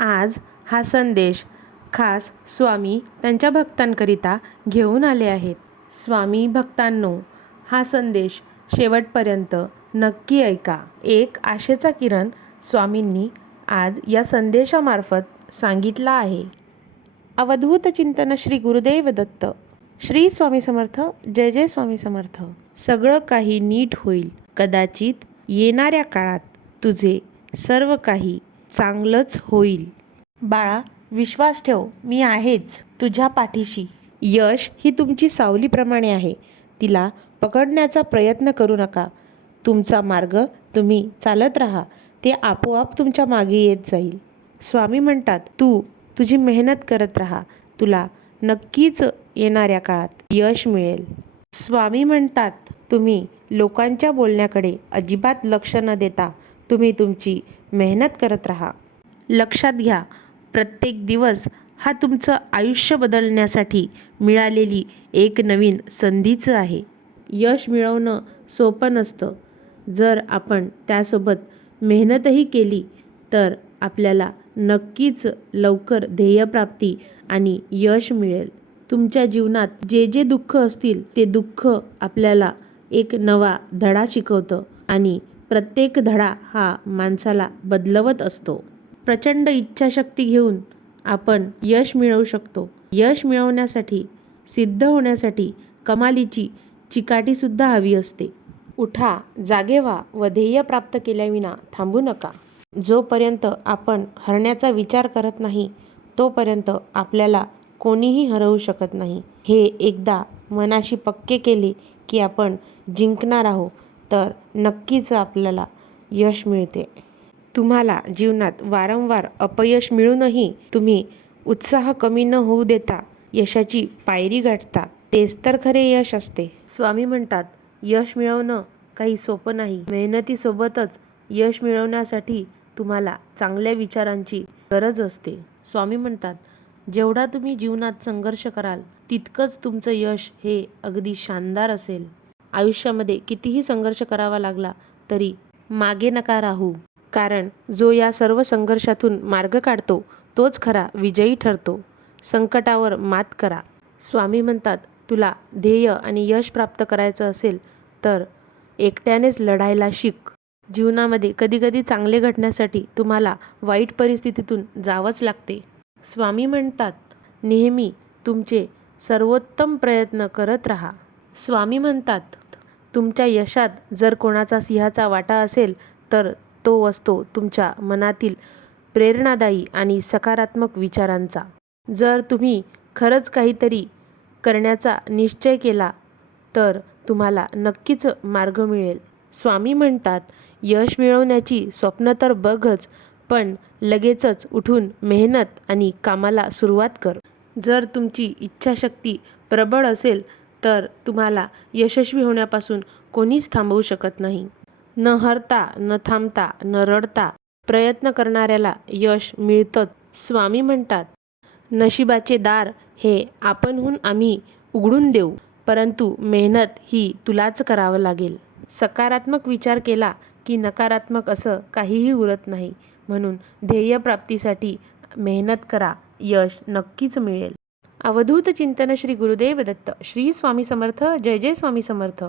आज हा संदेश खास स्वामी त्यांच्या भक्तांकरिता घेऊन आले आहेत. स्वामी भक्तांनो, हा संदेश शेवटपर्यंत नक्की ऐका. एक आशेचा किरण स्वामींनी आज या संदेशामार्फत सांगितला आहे. अवधूत चिंतन श्री गुरुदेव दत्त. श्री स्वामी समर्थ. जय जय स्वामी समर्थ. सगळं काही नीट होईल. कदाचित येणाऱ्या काळात तुझे सर्व काही चांगलंच होईल. बाळा, विश्वास ठेव, मी आहेच तुझ्या पाठीशी. यश ही तुमची सावलीप्रमाणे आहे. तिला पकडण्याचा प्रयत्न करू नका. तुमचा मार्ग तुम्ही चालत राहा, ते आपोआप तुमच्या मागे येत जाईल. स्वामी म्हणतात, तू तुझी मेहनत करत राहा. तुला नक्कीच येणाऱ्या काळात यश मिळेल. स्वामी म्हणतात, तुम्ही लोकांच्या बोलण्याकडे अजिबात लक्ष न देता तुम्ही तुमची मेहनत करत राहा. लक्षात घ्या, प्रत्येक दिवस हा तुमचं आयुष्य बदलण्यासाठी मिळालेली एक नवीन संधीच आहे. यश मिळवणं सोपं नसतं. जर आपण त्यासोबत मेहनतही केली तर आपल्याला नक्कीच लवकर ध्येयप्राप्ती आणि यश मिळेल. तुमच्या जीवनात जे जे दुःख असतील ते दुःख आपल्याला एक नवा धडा शिकवतं आणि प्रत्येक धडा हा माणसाला बदलवत असतो. प्रचंड इच्छाशक्ती घेऊन आपण यश मिळवू शकतो. यश मिळवण्यासाठी, सिद्ध होण्यासाठी कमालीची चिकाटीसुद्धा हवी असते. उठा, जागे व्हा व ध्येय प्राप्त केल्याविना थांबू नका. जोपर्यंत आपण हरण्याचा विचार करत नाही तोपर्यंत आपल्याला कोणीही हरवू शकत नाही. हे एकदा मनाशी पक्के केले की आपण जिंकणार आहोत तर नक्कीच आपल्याला यश मिळते. तुम्हाला जीवनात वारंवार अपयश मिळूनही तुम्ही उत्साह कमी न होऊ देता यशाची पायरी गाठता, तेच तर खरे यश असते. स्वामी म्हणतात, यश मिळवणं काही सोपं नाही. मेहनतीसोबतच यश मिळवण्यासाठी तुम्हाला चांगल्या विचारांची गरज असते. स्वामी म्हणतात, जेवढा तुम्ही जीवनात संघर्ष कराल तितकंच तुमचं यश हे अगदी शानदार असेल. आयुष्यामध्ये कितीही संघर्ष करावा लागला तरी मागे नका राहू, कारण जो या सर्व संघर्षातून मार्ग काढतो तोच खरा विजयी ठरतो. संकटावर मात करा. स्वामी म्हणतात, तुला ध्येय आणि यश प्राप्त करायचं असेल तर एकट्यानेच लढायला शिक. जीवनामध्ये कधीकधी चांगले घडण्यासाठी तुम्हाला वाईट परिस्थितीतून जावंच लागते. स्वामी म्हणतात, नेहमी तुमचे सर्वोत्तम प्रयत्न करत राहा. स्वामी म्हणतात, तुमच्या यशात जर कोणाचा सिंहाचा वाटा असेल तर तो असतो तुमच्या मनातील प्रेरणादायी आणि सकारात्मक विचारांचा. जर तुम्ही खरंच काहीतरी करण्याचा निश्चय केला तर तुम्हाला नक्कीच मार्ग मिळेल. स्वामी म्हणतात, यश मिळवण्याची स्वप्न तर बघच, पण लगेचच उठून मेहनत आणि कामाला सुरुवात कर. जर तुमची इच्छाशक्ती प्रबळ असेल तर तुम्हाला यशस्वी होण्यापासून कोणीच थांबवू शकत नाही. न हरता, न थांबता, न रडता प्रयत्न करणाऱ्याला यश मिळतंच. स्वामी म्हणतात, नशिबाचे दार हे आपणहून आम्ही उघडून देऊ, परंतु मेहनत ही तुलाच करावं लागेल. सकारात्मक विचार केला की नकारात्मक असं काहीही उरत नाही. म्हणून ध्येयप्राप्तीसाठी मेहनत करा, यश नक्कीच मिळेल. अवधूत चिंतन श्री गुरुदेव दत्त. श्री स्वामी समर्थ. जय जय स्वामी समर्थ.